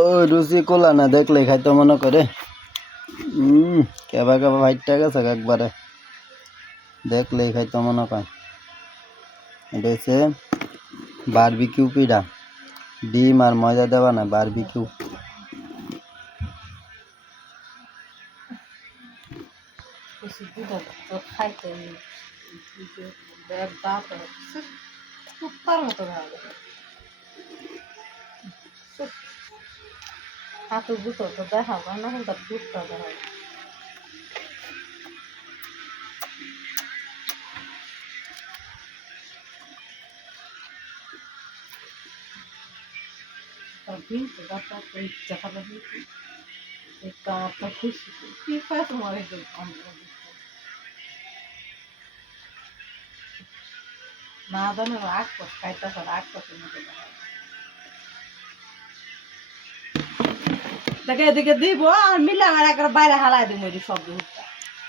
ও রুচি কোলা না দেখলে খাইতে মনে করে। কেবা কেবা ভাইটটা গেছে একবারে, দেখলেই খাইতে মনে করে। এটা হচ্ছে বারবিকিউ পিঠা, ডিম আর ময়দা দেওয়া না, বারবিকিউ। হাতের দুটো তো দেখাবো না, তার দুধটা দেখাবো। কিন্তু দেখাবে একটা খুশি কি পায় তোমার না জানো আট পাশ খাইতেছ, আট পাশের মতো দেখে এদিকে দিব আর মিলে আমার একবার বাইরে হালাই দিব সব দুধটা।